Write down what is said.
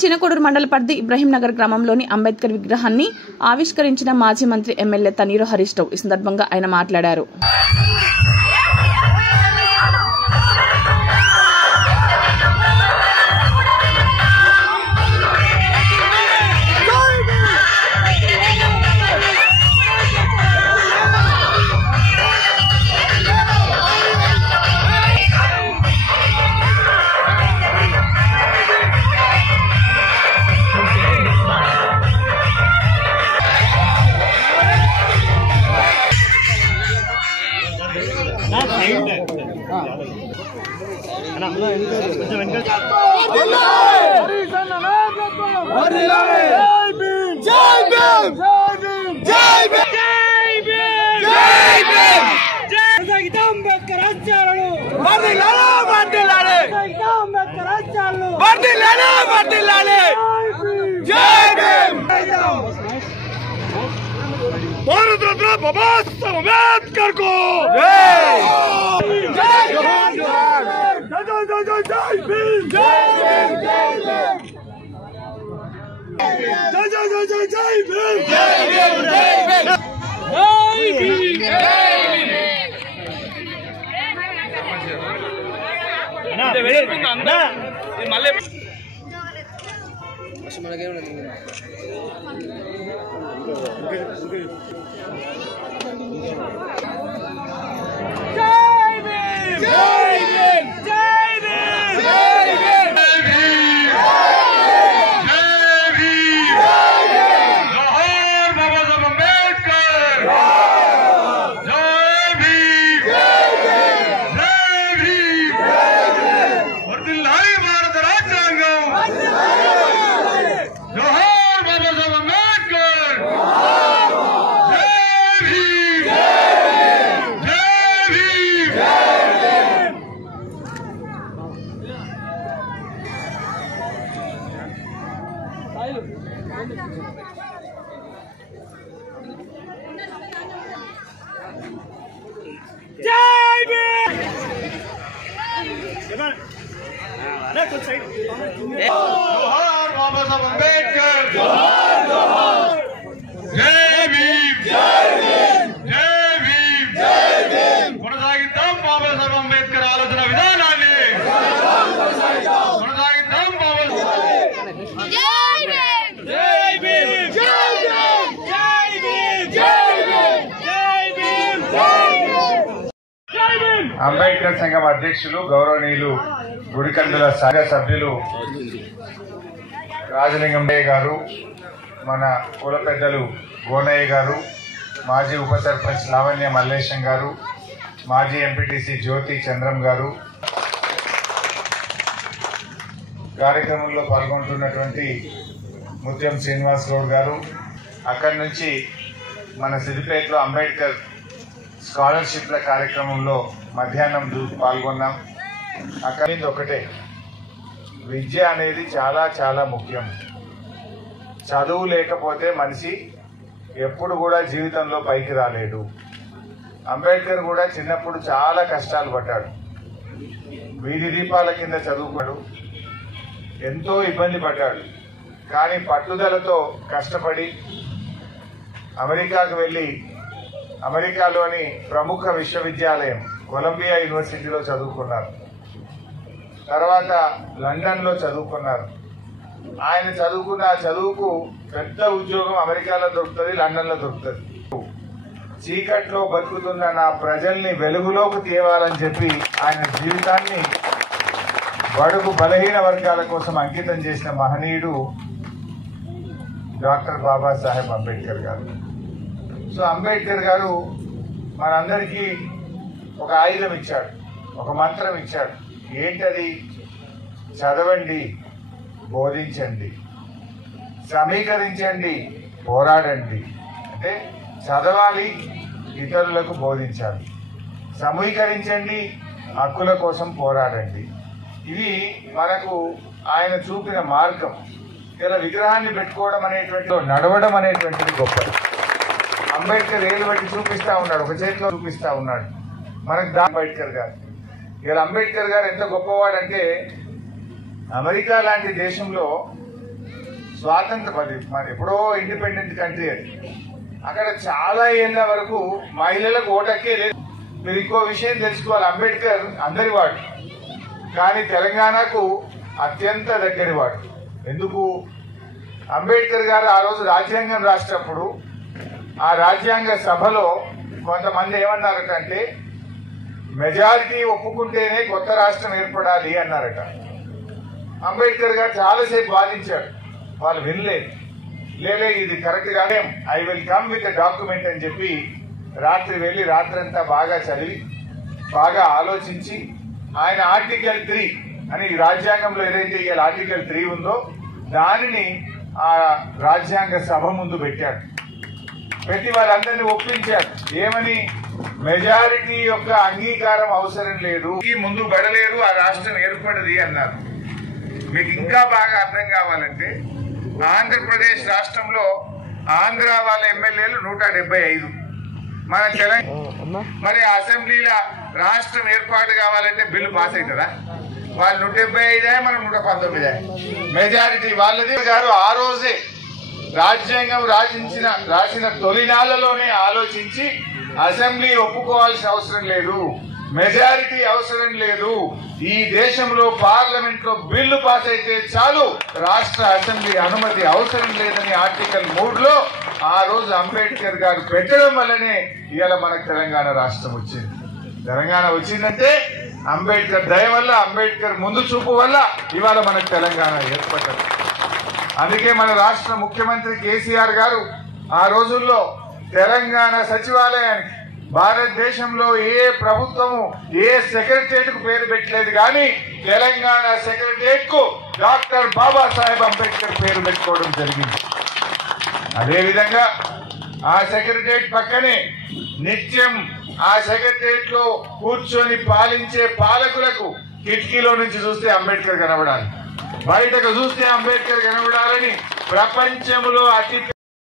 చినకొడూరు మండల పరిధి ఇబ్రహీం నగర్ గ్రామంలోని అంబేద్కర్ విగ్రహాన్ని ఆవిష్కరించిన మాజీ మంత్రి ఎమ్మెల్యే తన్నీరు హరీష్ రావు. ఈ సందర్భంగా ఆయన మాట్లాడారు. भारत रत्न बाबा साहब अम्बेडकर को जोहार बाबा साहब अम्बेडकर, जोहार जोहार, जय भीम, जय भीम, जय भीम, जय भीम. కొనసాగిద్దాం బాబా సాహెబ్ అంబేద్కర్ ఆలోచన విధానాన్ని, కొనసాగిద్దాం బాబా జై భీమ్, జై భీమ్, జై భీమ్, జై భీమ్, జై భీమ్, జై భీమ్. అంబేద్కర్ సంఘం అధ్యక్షులు గౌరవనీయులు గుడికందుల సంఘ సభ్యులు రాజలింగంయ్య గారు, మన కుల పెద్దలు గోనయ్య గారు, మాజీ ఉప సర్పంచ్ లావణ్య మల్లేశం గారు, మాజీ ఎంపీటీసీ జ్యోతి చంద్రం గారు, కార్యక్రమంలో పాల్గొంటున్నటువంటి ముత్యం శ్రీనివాస్ గౌడ్ గారు, అక్కడి నుంచి మన సిద్దిపేటలో అంబేద్కర్ స్కాలర్షిప్ల కార్యక్రమంలో మధ్యాహ్నం పాల్గొన్నాం. అక్కడి నుంచి ఒకటే, విద్య అనేది చాలా చాలా ముఖ్యం. చదువు లేకపోతే మనిషి ఎప్పుడు కూడా జీవితంలో పైకి రాలేడు. అంబేద్కర్ కూడా చిన్నప్పుడు చాలా కష్టాలు పడ్డాడు. వీధి దీపాల కింద చదువుకున్నాడు, ఎంతో ఇబ్బంది పడ్డాడు. కానీ పట్టుదలతో కష్టపడి అమెరికాకు వెళ్ళి అమెరికాలోని ప్రముఖ విశ్వవిద్యాలయం కొలంబియా యూనివర్సిటీలో చదువుకున్నారు. తర్వాత లండన్లో చదువుకున్నారు. ఆయన చదువుకున్న చదువుకు పెద్ద ఉద్యోగం అమెరికాలో దొరుకుతుంది, లండన్లో దొరుకుతుంది. చీకట్లో బతుకుతున్న నా ప్రజల్ని వెలుగులోకి తేవాలని చెప్పి ఆయన జీవితాన్ని బడుగు బలహీన వర్గాల కోసం అంకితం చేసిన మహనీయుడు డాక్టర్ బాబాసాహెబ్ అంబేద్కర్ గారు. సో అంబేద్కర్ గారు మనందరికీ ఒక ఆయుధం ఇచ్చాడు, ఒక మంత్రం ఇచ్చాడు. ఏంటది? చదవండి, బోధించండి, సమీకరించండి, పోరాడండి. అంటే చదవాలి, ఇతరులకు బోధించాలి, సమీకరించండి, హక్కుల కోసం పోరాడండి. ఇది మనకు ఆయన చూపిన మార్గం. ఇలా విగ్రహాన్ని పెట్టుకోవడం అనేటువంటి, నడవడం అనేటువంటిది గొప్పది. అంబేద్కర్ ఏలు బట్టి చూపిస్తా ఉన్నాడు, ఒక చేతిలో చూపిస్తా ఉన్నాడు మనకు అంబేద్కర్ గారు. ఇలా అంబేద్కర్ గారు ఎంత గొప్పవాడంటే, అమెరికా లాంటి దేశంలో స్వాతంత్ర మన ఎప్పుడో ఇండిపెండెంట్ కంట్రీ అది. అక్కడ చాలా ఏళ్ళ వరకు మహిళలకు ఓటక్కే లేదు. మీరు ఇంకో విషయం తెలుసుకోవాలి, అంబేద్కర్ అందరి వాడు, కానీ తెలంగాణకు అత్యంత దగ్గరి వాడు. ఎందుకు? అంబేద్కర్ గారు ఆ రోజు రాజ్యాంగం రాసినప్పుడు ఆ రాజ్యాంగ సభలో కొంతమంది ఏమన్నారటంటే మెజారిటీ ఒప్పుకుంటేనే కొత్త రాష్ట్రం ఏర్పడాలి అన్నారట. అంబేద్కర్ గారు చాలాసేపు వాదించాడు, వాళ్ళు వినలేదు. లేలే ఇది కరెక్ట్ గానే, I will come with a document అని చెప్పి రాత్రి వెళ్ళి రాత్రంతా బాగా చదివి బాగా ఆలోచించి ఆయన ఆర్టికల్ 3 అని రాజ్యాంగంలో ఏదైతే ఇవాళ ఆర్టికల్ 3 ఉందో దానిని ఆ రాజ్యాంగ సభ ముందు పెట్టాడు. పెట్టి వాళ్ళందరినీ ఒప్పించారు. ఏమని? మెజారిటీ యొక్క అంగీకారం అవసరం లేదు, ఈ ముందు పడలేరు, ఆ రాష్ట్రం ఏర్పడది అన్నారు. మీకు ఇంకా బాగా అర్థం కావాలంటే ఆంధ్రప్రదేశ్ రాష్ట్రంలో ఆంధ్ర వాళ్ళ ఎమ్మెల్యేలు 175, మన తెలంగాణ మరి అసెంబ్లీలో రాష్ట్రం ఏర్పాటు కావాలంటే బిల్లు పాస్ అవుతుందా? వాళ్ళు 175, మనం 119. మెజారిటీ వాళ్ళది. గారు ఆ రోజే రాజ్యాంగం రాసిన తొలినాళ్లలోనే ఆలోచించి అసెంబ్లీ ఒప్పుకోవాల్సిన అవసరం లేదు, మెజారిటీ అవసరం లేదు, ఈ దేశంలో పార్లమెంట్ లో బిల్లు పాస్ అయితే చాలు, రాష్ట్ర అసెంబ్లీ అనుమతి అవసరం లేదని ఆర్టికల్ 3లో ఆ రోజు అంబేద్కర్ గారు పెట్టడం వల్లనే ఇవాళ మనకు తెలంగాణ రాష్ట్రం వచ్చింది. తెలంగాణ వచ్చిందంటే అంబేద్కర్ దయ వల్ల, అంబేద్కర్ ముందు చూపు వల్ల ఇవాళ మనకు తెలంగాణ ఏర్పడ్డది. అందుకే మన రాష్ట్ర ముఖ్యమంత్రి కేసీఆర్ గారు ఆ రోజుల్లో తెలంగాణ సచివాలయానికి భారతదేశంలో ఏ ప్రభుత్వము ఏ సెక్రటరియట్ కు పేరు పెట్టలేదు, కానీ తెలంగాణ సెక్రటరియట్ కు డాక్టర్ బాబాసాహెబ్ అంబేద్కర్ పేరు పెట్టుకోవడం జరిగింది. అదేవిధంగా ఆ సెక్రటరియట్ పక్కనే నిత్యం ఆ సెక్రటరియట్ లో కూర్చొని పాలించే పాలకులకు కిటికీలో నుంచి చూస్తే అంబేద్కర్ కనబడాలి, బయటకు చూస్తే అంబేద్కర్ కనబడాలని ప్రపంచంలో అతి